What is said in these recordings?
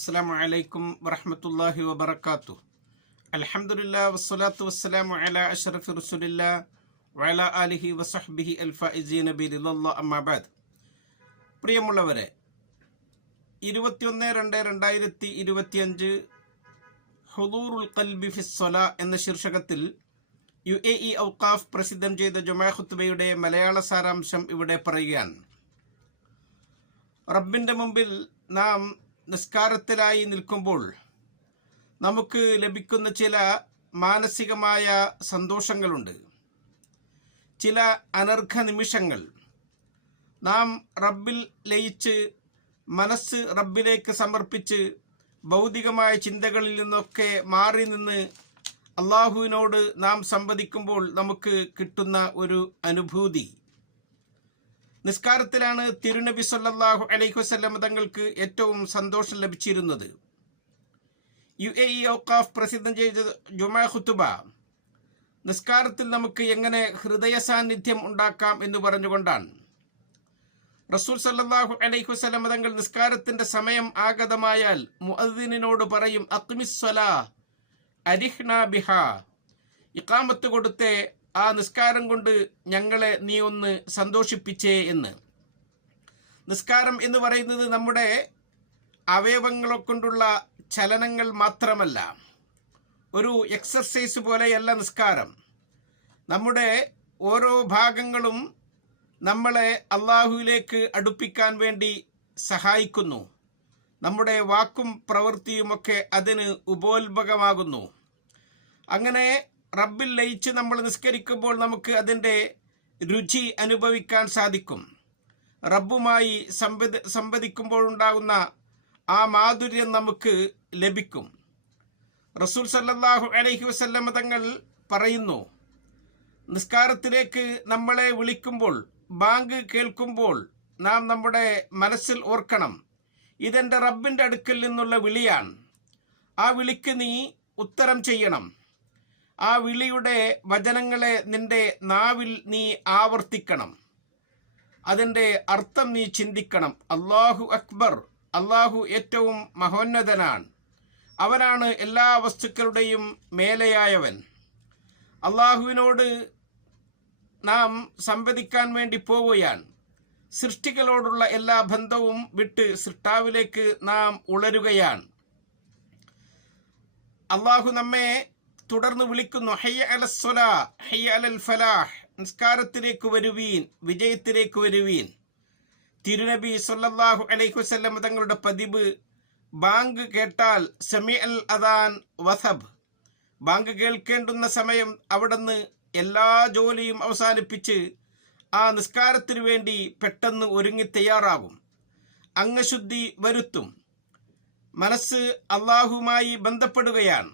അസ്സലാമു അലൈക്കും വറഹ്മത്തുള്ളാഹി വബറകാതുഹു. അൽഹംദുലില്ലാഹി വസ്സലാത്തു വസ്സലാമു അലാ അഷ്റഫി റസൂലില്ലാഹി വഅലാ ആലിഹി വസഹ്ബിഹി അൽഫായിസീന ബിറിദല്ലാഹി അമ്മാ ബഅദ്. പ്രിയമുള്ളവരെ, 21/2/2025 ഹുദൂറുൽ ഖൽബി ഫിസ്സലാ എന്ന ശീർഷകത്തിൽ UAE ഔഖാഫ് പ്രസിദ്ധം ചെയ്ത ജുമാ ഖുത്ബയുടെ മലയാള സാരാംശം ഇവിടെ പറയുകയാണ്. റബ്ബിൻ്റെ മുമ്പിൽ നാം നിസ്കാരത്തിലായി നിൽക്കുമ്പോൾ നമുക്ക് ലഭിക്കുന്ന ചില മാനസികമായ സന്തോഷങ്ങളുണ്ട്, ചില അനർഘ നിമിഷങ്ങൾ. നാം റബ്ബിൽ ലയിച്ച് മനസ്സ് റബ്ബിലേക്ക് സമർപ്പിച്ച് ഭൗതികമായ ചിന്തകളിൽ നിന്നൊക്കെ മാറി നിന്ന് അള്ളാഹുവിനോട് നാം സംവദിക്കുമ്പോൾ നമുക്ക് കിട്ടുന്ന ഒരു അനുഭൂതി. നിസ്കാരത്തിലാണ് തിരുനബി സല്ലല്ലാഹു അലൈഹി വസല്ലം തങ്ങൾക്ക് ഏറ്റവും സന്തോഷം ലഭിച്ചിരുന്നത്. UAE ഔഖാഫ് പ്രസിദ്ധം ചെയ്ത ജുമാ ഖുതുബ നിസ്കാരത്തിൽ നമുക്ക് എങ്ങനെ ഹൃദയ സാന്നിധ്യം ഉണ്ടാക്കാം എന്ന് പറഞ്ഞുകൊണ്ടാണ്. റസൂൽ സല്ലല്ലാഹു അലൈഹി വസല്ലം തങ്ങൾ നിസ്കാരത്തിന്റെ സമയം ആഗതമായാൽ മുഅദ്ദിനിനോട് പറയും, അഖ്മിസ്സലാ അരിഹ്നാ ബിഹാ, ഇഖാമത്ത് കൊടുത്തേ, ആ നിസ്കാരം കൊണ്ട് ഞങ്ങളെ നീ ഒന്ന് സന്തോഷിപ്പിച്ചേ എന്ന്. നിസ്കാരം എന്ന് പറയുന്നത് നമ്മുടെ അവയവങ്ങളെ കൊണ്ടുള്ള ചലനങ്ങൾ മാത്രമല്ല, ഒരു എക്സർസൈസ് പോലെയല്ല നിസ്കാരം. നമ്മുടെ ഓരോ ഭാഗങ്ങളും നമ്മളെ അള്ളാഹുവിലേക്ക് അടുപ്പിക്കാൻ വേണ്ടി സഹായിക്കുന്നു. നമ്മുടെ വാക്കും പ്രവൃത്തിയുമൊക്കെ അതിന് ഉപോത്ഭകമാകുന്നു. അങ്ങനെ റബ്ബിൽ ലയിച്ച് നമ്മൾ നിസ്കരിക്കുമ്പോൾ നമുക്ക് അതിൻ്റെ രുചി അനുഭവിക്കാൻ സാധിക്കും. റബ്ബുമായി സംവദിക്കുമ്പോഴുണ്ടാകുന്ന ആ മാധുര്യം നമുക്ക് ലഭിക്കും. റസൂൽ സല്ലല്ലാഹു അലൈഹി വസല്ലം തങ്ങൾ പറയുന്നു, നിസ്കാരത്തിലേക്ക് നമ്മളെ വിളിക്കുമ്പോൾ, ബാങ്ക് കേൾക്കുമ്പോൾ നാം നമ്മുടെ മനസ്സിൽ ഓർക്കണം, ഇതെൻ്റെ റബ്ബിൻ്റെ അടുക്കൽ നിന്നുള്ള വിളിയാണ്. ആ വിളിക്ക് നീ ഉത്തരം ചെയ്യണം. ആ വിളിയുടെ വചനങ്ങളെ നിന്റെ നാവിൽ നീ ആവർത്തിക്കണം. അതിൻ്റെ അർത്ഥം നീ ചിന്തിക്കണം. അല്ലാഹു അക്ബർ, അള്ളാഹു ഏറ്റവും മഹോന്നതനാണ്, അവനാണ് എല്ലാ വസ്തുക്കളുടെയും മേലെയായവൻ. അള്ളാഹുവിനോട് നാം സംവദിക്കാൻ വേണ്ടി പോവുകയാണ്. സൃഷ്ടികളോടുള്ള എല്ലാ ബന്ധവും വിട്ട് സൃഷ്ടാവിലേക്ക് നാം ഉളരുകയാണ്. അള്ളാഹു നമ്മെ തുടർന്ന് വിളിക്കുന്നു, ഹയ്യ അലസ്സലാ ഹയ്യ അലൽ ഫലാഹ്, നിസ്കാരത്തിലേക്ക് വരുവീൻ, വിജയത്തിലേക്ക് വരുവീൻ. തിരുനബി സല്ലല്ലാഹു അലൈഹി വസല്ലം തങ്ങളുടെ പതിവ്, ബാങ്ക് കേട്ടാൽ സമീഅൽ അദാൻ വസബ്, ബാങ്ക് കേൾക്കേണ്ടുന്ന സമയം അവിടുന്ന് എല്ലാ ജോലിയും അവസാനിപ്പിച്ച് ആ നിസ്കാരത്തിനു വേണ്ടി പെട്ടെന്ന് ഒരുങ്ങി തയ്യാറാകും. അംഗശുദ്ധി വരുത്തും. മനസ്സ് അള്ളാഹുമായി ബന്ധപ്പെടുകയാണ്.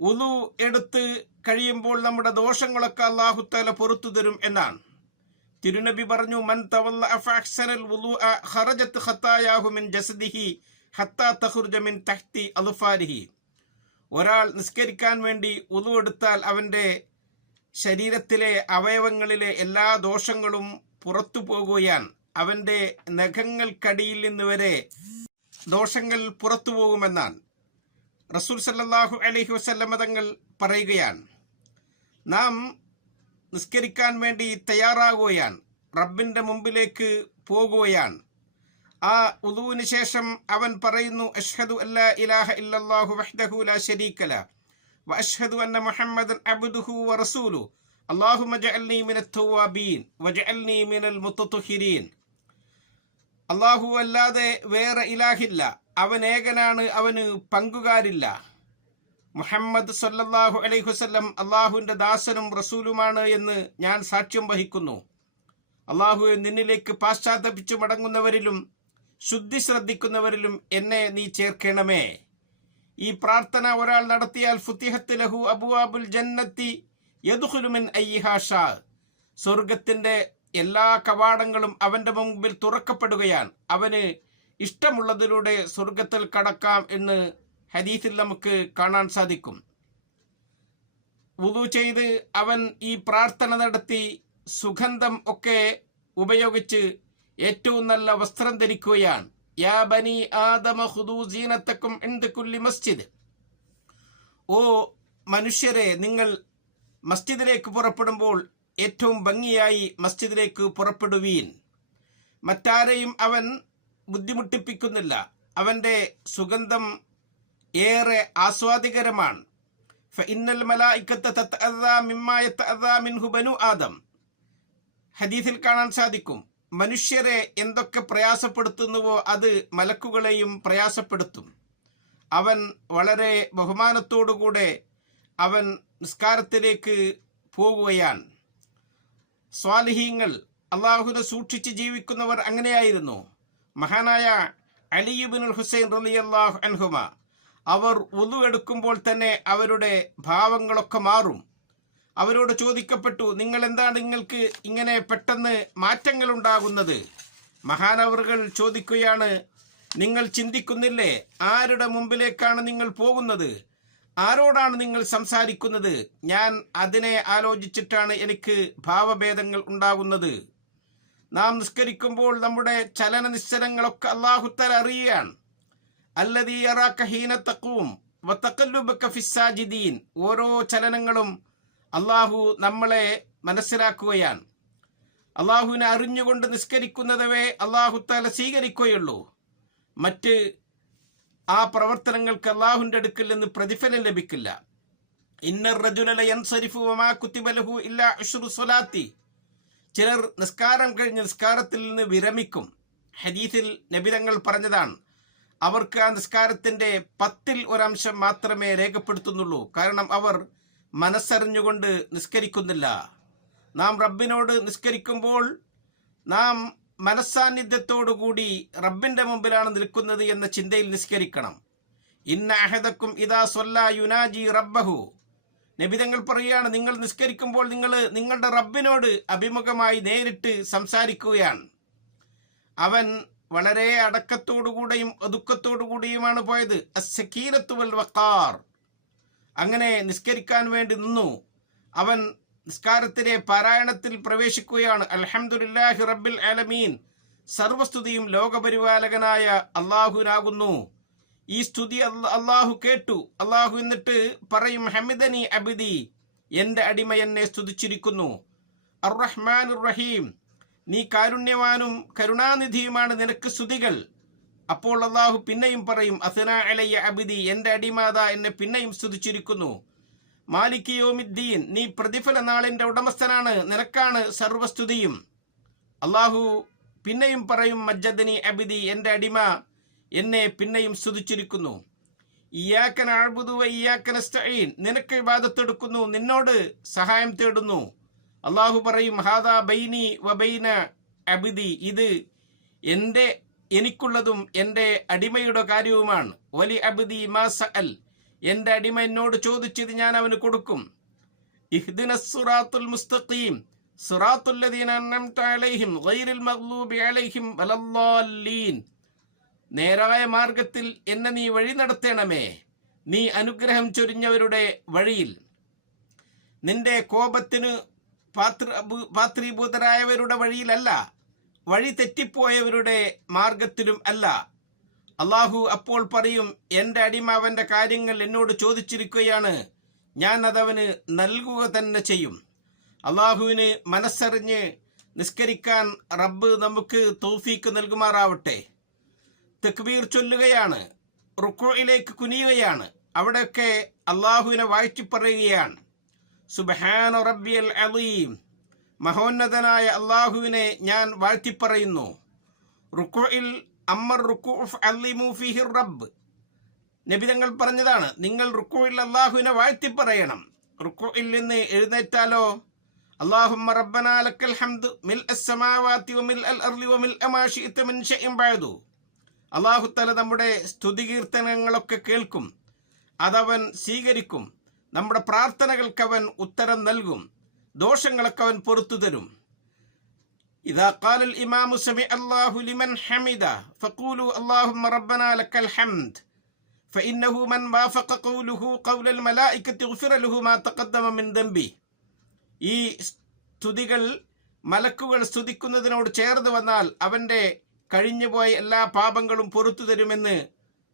ഉളു എടുത്ത് കഴിയുമ്പോൾ നമ്മുടെ ദോഷങ്ങളൊക്കെ അല്ലാഹു തആല പുറത്തു തരും എന്നാണ്. തിരുനബി പറഞ്ഞു, മൻ തവല്ല ഫഅഹ്സനൽ വുളുഅ ഖറജത് ഖതായാഹു മിൻ ജസദിഹി ഹത്താ തഖ്റുജ മിൻ തഹ്തി അദ്ഫാരിഹി. ഒരാൾ നിസ്കരിക്കാൻ വേണ്ടി ഉളു എടുത്താൽ അവൻ്റെ ശരീരത്തിലെ അവയവങ്ങളിലെ എല്ലാ ദോഷങ്ങളും പുറത്തു പോകുകയാണ്. അവൻ്റെ നഖങ്ങൾക്കടിയിൽ നിന്ന് വരെ ദോഷങ്ങൾ പുറത്തു പോകുമെന്നാണ്. റസൂൽ സല്ലല്ലാഹു അലൈഹി വസല്ലം തങ്ങൾ പറയുകയാണ്, നാം നിസ്കരിക്കാൻ വേണ്ടി തയ്യാറാകുകയാണ്, റബ്ബിൻ്റെ മുമ്പിലേക്ക് പോകുകയാണ്. ആ ഉദുവിന് ശേഷം അവൻ പറയുന്നു, അഷ്ഹദു അല്ലാ ഇലാഹ ഇല്ലല്ലാഹു വഹ്ദഹു ലാ ശരീക ലഹു വഅഷ്ഹദു അന്ന മുഹമ്മദൻ അബ്ദുഹു വറസൂലുഹു അല്ലാഹുമ്മ ജഅൽനി മിനത് തവ്വാബീൻ വജഅൽനി മിനൽ മുതത്വഹിരീൻ. അല്ലാഹു അല്ലാതെ വേറെ ഇലാഹില്ല, അവൻ ഏകനാണ്, അവന് പങ്കുകാരില്ല. മുഹമ്മദ് സല്ലല്ലാഹു അലൈഹി വസല്ലം അള്ളാഹുവിൻ്റെ ദാസനും റസൂലുമാണ് എന്ന് ഞാൻ സാക്ഷ്യം വഹിക്കുന്നു. അള്ളാഹുവെ, നിന്നിലേക്ക് പാശ്ചാത്തപിച്ചു മടങ്ങുന്നവരിലും ശുദ്ധി ശ്രദ്ധിക്കുന്നവരിലും എന്നെ നീ ചേർക്കണമേ. ഈ പ്രാർത്ഥന ഒരാൾ നടത്തിയാൽ ഫുത്തിഹത്ത് ലഹു അബ്വാബുൽ ജന്നത്തി യദ്ഖുലു മിൻ അയ്യിഹാ ഷാ, സ്വർഗത്തിൻ്റെ എല്ലാ കവാടങ്ങളും അവൻ്റെ മുമ്പിൽ തുറക്കപ്പെടുകയാണ്. അവന് ഇഷ്ടമുള്ളതിലൂടെ സ്വർഗത്തിൽ കടക്കാം എന്ന് ഹദീസിൽ നമുക്ക് കാണാൻ സാധിക്കും. വുളു ചെയ്ത് അവൻ ഈ പ്രാർത്ഥന നടത്തി സുഗന്ധം ഒക്കെ ഉപയോഗിച്ച് ഏറ്റവും നല്ല വസ്ത്രം ധരിക്കുകയാണ്. യാ ബനി ആദമ ഖുദൂ സീനത്തക്കും ഇൻദ കുല്ലി മസ്ജിദ്. ഓ മനുഷ്യരെ, നിങ്ങൾ മസ്ജിദിലേക്ക് പുറപ്പെടുമ്പോൾ ഏറ്റവും ഭംഗിയായി മസ്ജിദിലേക്ക് പുറപ്പെടുവീൻ. മറ്റാരെയും അവൻ ബുദ്ധിമുട്ടിപ്പിക്കുന്നില്ല. അവൻ്റെ സുഗന്ധം ഏറെ ആസ്വാദികരമാണ്. ഫഇന്നൽ മലായികത തതഅദാ മിമ്മാ യതഅദാ മിൻഹു ബനു ആദം. ഹദീസിൽ കാണാൻ സാധിക്കും, മനുഷ്യരെ എന്തൊക്കെ പ്രയാസപ്പെടുത്തുന്നുവോ അത് മലക്കുകളെയും പ്രയാസപ്പെടുത്തും. അവൻ വളരെ ബഹുമാനത്തോടുകൂടെ അവൻ നിസ്കാരത്തിലേക്ക് പോവുകയാണ്. സ്വാലിഹീങ്ങൾ, അള്ളാഹുവിനെ സൂക്ഷിച്ച് ജീവിക്കുന്നവർ അങ്ങനെയായിരുന്നു. മഹാനായ അലി ഇബ്നുൽ ഹുസൈൻ റളിയല്ലാഹു അൻഹുമ, അവർ വുളു എടുക്കുമ്പോൾ തന്നെ അവരുടെ ഭാവങ്ങളൊക്കെ മാറും. അവരോട് ചോദിക്കപ്പെട്ടു, നിങ്ങൾക്ക് ഇങ്ങനെ പെട്ടെന്ന് മാറ്റങ്ങൾ ഉണ്ടാകുന്നത്? മഹാനവറുകൾ ചോദിക്കുകയാണ്, നിങ്ങൾ ചിന്തിക്കുന്നില്ലേ ആരുടെ മുമ്പിലേക്കാണ് നിങ്ങൾ പോകുന്നത്? ആരോടാണ് നിങ്ങൾ സംസാരിക്കുന്നത്? ഞാൻ അതിനെ ആലോചിച്ചിട്ടാണ് എനിക്ക് ഭാവഭേദങ്ങൾ ഉണ്ടാകുന്നത്. നാം നിസ്കരിക്കുമ്പോൾ നമ്മുടെ ചലന നിശ്ചലങ്ങളൊക്കെ അല്ലാഹു തആല അറിയുകയാണ്. അല്ലദീ യറാക ഹീന തഖൂം വതഖല്ലുബക ഫിസ്സാജിദീൻ. ഓരോ ചലനങ്ങളും അല്ലാഹു നമ്മളെ മനസ്സിലാക്കുകയാണ്. അല്ലാഹുവിനെ അറിഞ്ഞുകൊണ്ട് നിസ്കരിക്കുന്നതവേ അല്ലാഹു തആല സ്വീകരിക്കുകയുള്ളൂ. മറ്റ് ആ പ്രവർത്തനങ്ങൾക്ക് അല്ലാഹുവിന്റെ അടുക്കൽ നിന്ന് പ്രതിഫലം ലഭിക്കില്ല. ഇന്നർ റജുല ലയൻസരിഫു വമാ കുതിബ ലഹു ഇല്ലാ അശ്റു സ്വലാത്തി. ചിലർ നിസ്കാരം കഴിഞ്ഞ് നിസ്കാരത്തിൽ നിന്ന് വിരമിക്കും. ഹദീസിൽ നബി തങ്ങൾ പറഞ്ഞതാണ്, അവർക്ക് ആ നിസ്കാരത്തിന്റെ 1/10 മാത്രമേ രേഖപ്പെടുത്തുന്നുള്ളൂ. കാരണം അവർ മനസ്സറിഞ്ഞുകൊണ്ട് നിസ്കരിക്കുന്നില്ല. നാം റബ്ബിനോട് നിസ്കരിക്കുമ്പോൾ നാം മനസ്സാന്നിധ്യത്തോടുകൂടി റബ്ബിന്റെ മുമ്പിലാണ് നിൽക്കുന്നത് എന്ന ചിന്തയിൽ നിസ്കരിക്കണം. ഇന്ന അഹദക്കും ഇദാ സ്വല്ലാ യുനാജി റബ്ബഹു. നബിതങ്ങൾ പറയുകയാണ്, നിങ്ങൾ നിസ്കരിക്കുമ്പോൾ നിങ്ങൾ നിങ്ങളുടെ റബ്ബിനോട് അഭിമുഖമായി നേരിട്ട് സംസാരിക്കുകയാണ്. അവൻ വളരെ അടക്കത്തോടുകൂടെയും ഒതുക്കത്തോടുകൂടിയുമാണ് പോയത്. അസ്സകീനത്തു വൽ വഖാർ. അങ്ങനെ നിസ്കരിക്കാൻ വേണ്ടി നിന്നു. അവൻ നിസ്കാരത്തിലെ പാരായണത്തിൽ പ്രവേശിക്കുകയാണ്. അൽഹംദുലില്ലാഹി റബ്ബിൽ ആലമീൻ. സർവസ്തുതിയും ലോകപരിപാലകനായ അള്ളാഹുവിനാകുന്നു. ഈ സ്തുതി അള്ളാഹു കേട്ടു. അള്ളാഹു എന്നിട്ട് പറയും, ഹമിദനി അബ്ദി, എന്റെ അടിമ എന്നെ സ്തുതിച്ചിരിക്കുന്നു. അർറഹ്മാനുർ റഹീം, നീ കാരുണ്യവാനും കരുണാനിധിയുമാണ്, നിനക്ക് സ്തുതികൾ. അപ്പോൾ അള്ളാഹു പിന്നെയും പറയും, അസ്നാ അലയ്യ അബ്ദി, എന്റെ അടിമാത എന്നെ പിന്നെയും സ്തുതിച്ചിരിക്കുന്നു. മാലിക് യൗമിദ്ദീൻ, നീ പ്രതിഫല നാളിന്റെ ഉടമസ്ഥനാണ്, നിനക്കാണ് സർവസ്തുതിയും. അള്ളാഹു പിന്നെയും പറയും, മജ്ജദനി അബ്ദി, എന്റെ അടിമ എന്നെ പിന്നെയും സ്തുതിച്ചിരിക്കുന്നു. ഇയ്യാക നഅ്ബുദു വ ഇയ്യാക നസ്തഈൻ, നിനക്ക് ഇബാദത്തെടുക്കുന്നു, നിന്നോട് സഹായം തേടുന്നു. അള്ളാഹു പറയും, ഹാദാ ബൈനി വ ബൈന അബ്ദി, ഇത് എനിക്കുള്ളതും എൻ്റെ അടിമയുടെ കാര്യവുമാണ്. വലി അബ്ദി മാ സഅൽ, എൻ്റെ അടിമ എന്നോട് ചോദിച്ചത് ഞാൻ അവന് കൊടുക്കും. ഇഹ്ദിനസ് സിറാത്തുൽ മുസ്തഖീം സിറാത്തുൽ ലദീന അൻഅംത അലൈഹിം ഗൈറിൽ മഗ്ലൂബി അലൈഹിം വലദ്ദാല്ലീൻ. നേരായ മാർഗത്തിൽ എന്നെ നീ വഴി നടത്തണമേ, നീ അനുഗ്രഹം ചൊരിഞ്ഞവരുടെ വഴിയിൽ. നിന്റെ കോപത്തിന് പാത്രീഭൂതരായവരുടെ വഴിയിലല്ല, വഴി തെറ്റിപ്പോയവരുടെ മാർഗത്തിലും അല്ല. അള്ളാഹു അപ്പോൾ പറയും, എൻ്റെ അടിമ അവൻ്റെ കാര്യങ്ങൾ എന്നോട് ചോദിച്ചിരിക്കുകയാണ്, ഞാൻ അതവന് നൽകുക തന്നെ ചെയ്യും. അള്ളാഹുവിന് മനസ്സറിഞ്ഞ് നിസ്കരിക്കാൻ റബ്ബ് നമുക്ക് തൗഫീക്ക് നൽകുമാറാവട്ടെ. തക്ബീർ ചൊല്ലുകയാണ്, റുക്കൂഇലേക്ക് കുനിയുകയാണ്, അവിടെയൊക്കെ അള്ളാഹുവിനെ വാഴ്ത്തിപ്പറയുകയാണ്. സുബ്ഹാന റബ്ബിയൽ അലീം, മഹോന്നതനായ അള്ളാഹുവിനെ ഞാൻ വാഴ്ത്തിപ്പറയുന്നു. റുക്കൂഇൽ അമ്മർ റുക്കൂഉ ഫഅല്ലിമു ഫീഹി റബ്ബ്, നബി തങ്ങൾ പറഞ്ഞതാണ്, നിങ്ങൾ റുക്കൂഇൽ അള്ളാഹുവിനെ വാഴ്ത്തിപ്പറയണം. റുക്കൂഇൽ നിന്ന് എഴുന്നേറ്റാലോ, അല്ലാഹുമ്മ റബ്ബനാ ലക്കൽ ഹംദു മിൽഅസ് സമാവാതി വമിൽഅൽ അർളി വമിൽഅ മാ ശിഅത മിൻ ശൈഇൻ ബഅദു. അല്ലാഹു തആല നമ്മുടെ സ്തുതികീർത്തനങ്ങളൊക്കെ കേൾക്കും, അതവൻ സ്വീകരിക്കും. നമ്മുടെ പ്രാർത്ഥനകൾക്ക് അവൻ ഉത്തരം നൽകും, ദോഷങ്ങളൊക്കെ അവൻ പൊറുത്തു തരും. ഇദാ ഖാലൽ ഇമാമു സമിഅ അല്ലാഹു ലിമൻ ഹമിദ ഫഖൂലു അല്ലാഹുമ്മ റബ്ബനാ ലക്കൽ ഹംദ് ഫഇന്നഹു മൻ വാഫഖ ഖൗലുഹു ഖൗലൽ മലായികതി ഗുഫിറ ലഹു മാ തഖദ്ദമ മിൻ ദംബി. ഈ സ്തുതികൾ മലക്കുകൾ സ്തുതിക്കുന്നതിനോട് ചേർന്ന് വന്നാൽ അവന്റെ കഴിഞ്ഞുപോയ എല്ലാ പാപങ്ങളും പൊറത്തു തരുമെന്ന്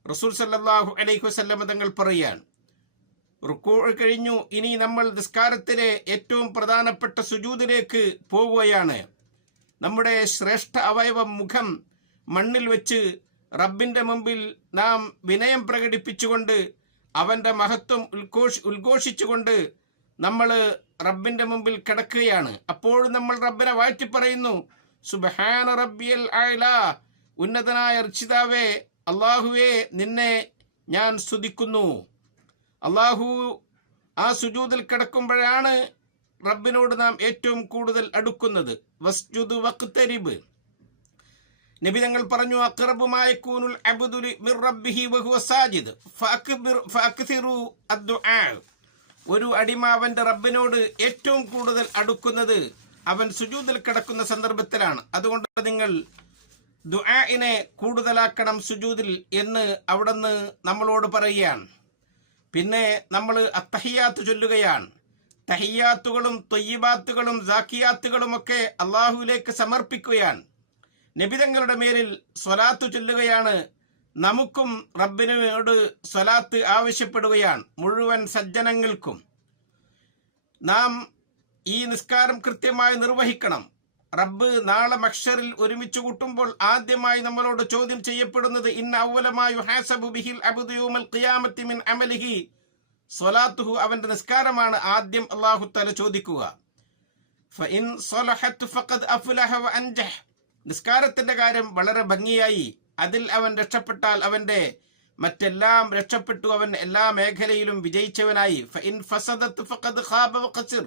റസൂൽ സല്ലല്ലാഹു അലൈഹി വസല്ലം തങ്ങൾ പറയുകയാണ്. റുക്കൂ കഴിഞ്ഞു, ഇനി നമ്മൾ നിസ്കാരത്തിലെ ഏറ്റവും പ്രധാനപ്പെട്ട സുജൂദിലേക്ക് പോവുകയാണ്. നമ്മുടെ ശ്രേഷ്ഠ അവയവം മുഖം മണ്ണിൽ വെച്ച് റബ്ബിന്റെ മുമ്പിൽ നാം വിനയം പ്രകടിപ്പിച്ചുകൊണ്ട് അവന്റെ മഹത്വം ഉദ്ഘോഷിച്ചുകൊണ്ട് നമ്മൾ റബ്ബിന്റെ മുമ്പിൽ കിടക്കുകയാണ്. അപ്പോഴും നമ്മൾ റബ്ബിനെ വാഴ്ത്തി പറയുന്നു, സുബ്ഹാന റബ്ബിയൽ അഅ്ല, ഉന്നതനായ രക്ഷിതാവേ അല്ലാഹുവേ നിന്നെ ഞാൻ സ്തുതിക്കുന്നു. അല്ലാഹു ആ സുജൂദിൽ കിടക്കുമ്പോഴാണ് റബ്ബിനോട് നാം ഏറ്റവും കൂടുതൽ അടുക്കുന്നത്. വസ്ജുദ് വഖ്തരിബ്, നബി തങ്ങൾ പറഞ്ഞു, അഖ്റബു മാ യകൂനുൽ അബ്ദു മിർ റബ്ബിഹി വഹുവ സാജിദ് ഫഅക്സിറു അദ്ദുആ. ഒരു അടിമ അവന്റെ റബ്ബിനോട് ഏറ്റവും കൂടുതൽ അടുക്കുന്നത് അവൻ സുജൂദിൽ കിടക്കുന്ന സന്ദർഭത്തിലാണ്. അതുകൊണ്ട് നിങ്ങൾ ദുആഇനെ കൂടുതലാക്കണം സുജൂദിൽ എന്ന് അവിടുന്ന് നമ്മളോട് പറയുകയാണ്. പിന്നെ നമ്മൾ അത്തഹിയാത്ത് ചൊല്ലുകയാണ്. തഹിയാത്തുകളും ത്വയ്യിബാത്തുകളും സാക്കിയാത്തുകളും ഒക്കെ അള്ളാഹുവിലേക്ക് സമർപ്പിക്കുകയാണ്. നബിതങ്ങളുടെ മേലിൽ സ്വലാത്ത് ചൊല്ലുകയാണ്. നമുക്കും റബ്ബിനോട് സ്വലാത്ത് ആവശ്യപ്പെടുകയാണ്. മുഴുവൻ സജ്ജനങ്ങൾക്കും നാം ഈ നിസ്കാരം കൃത്യമായി നിർവഹിക്കണം. റബ്ബ് നാളെ മഹ്ശറിൽ ഒരുമിച്ച് കൂട്ടുമ്പോൾ ആദ്യമായി നമ്മളോട് ചോദ്യം ചെയ്യപ്പെടുന്നത് ഇന്ന അവ്വലമാ യുഹാസബു ബിഹിൽ അബ്ദു യൗമൽ ഖിയാമത്തി മിൻ അമലിഹി സ്വലാത്തുഹു, അവന്റെ നിസ്കാരമാണ് ആദ്യം അല്ലാഹു തആല ചോദിക്കുക. ഫഇൻ സ്വലഹത് ഫഖദ് അഫ്ലഹ വ അൻജഹ്, നിസ്കാരത്തിന്റെ കാര്യം വളരെ ഭംഗിയായി അതിൽ അവൻ രക്ഷപ്പെട്ടാൽ അവന്റെ മറ്റെല്ലാം രക്ഷപ്പെട്ടു, അവൻ എല്ലാ മേഖലയിലും വിജയിച്ചവനായി. ഫഇൻ ഫസദത് ഫഖദ് ഖാബ വ ഖസിർ,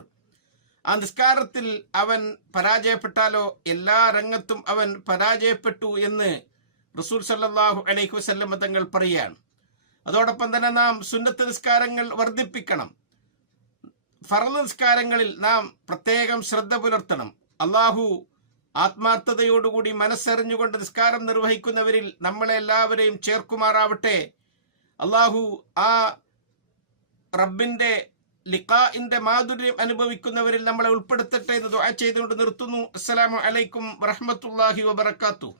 ആ നിസ്കാരത്തിൽ അവൻ പരാജയപ്പെട്ടാലോ എല്ലാ രംഗത്തും അവൻ പരാജയപ്പെട്ടു എന്ന് റസൂൽ സല്ലല്ലാഹു അലൈഹി വസല്ലം തങ്ങൾ പറയുകയാണ്. അതോടൊപ്പം തന്നെ നാം സുന്നത്ത് നിസ്കാരങ്ങൾ വർദ്ധിപ്പിക്കണം. ഫർള് നിസ്കാരങ്ങളിൽ നാം പ്രത്യേകം ശ്രദ്ധ പുലർത്തണം. അള്ളാഹു ആത്മാർത്ഥതയോടുകൂടി മനസ്സറിഞ്ഞുകൊണ്ട് നിസ്കാരം നിർവഹിക്കുന്നവരിൽ നമ്മളെ എല്ലാവരെയും ചേർക്കുമാറാവട്ടെ. അള്ളാഹു ആ റബ്ബിന്റെ ലിഖാഇന്റെ മാധുര്യം അനുഭവിക്കുന്നവരിൽ നമ്മളെ ഉൾപ്പെടുത്തട്ടെ എന്ന് ദുആ ചെയ്തുകൊണ്ട് നിർത്തുന്നു. അസ്സലാമു അലൈക്കും വറഹ്മത്തുള്ളാഹി വബറകാതുഹു.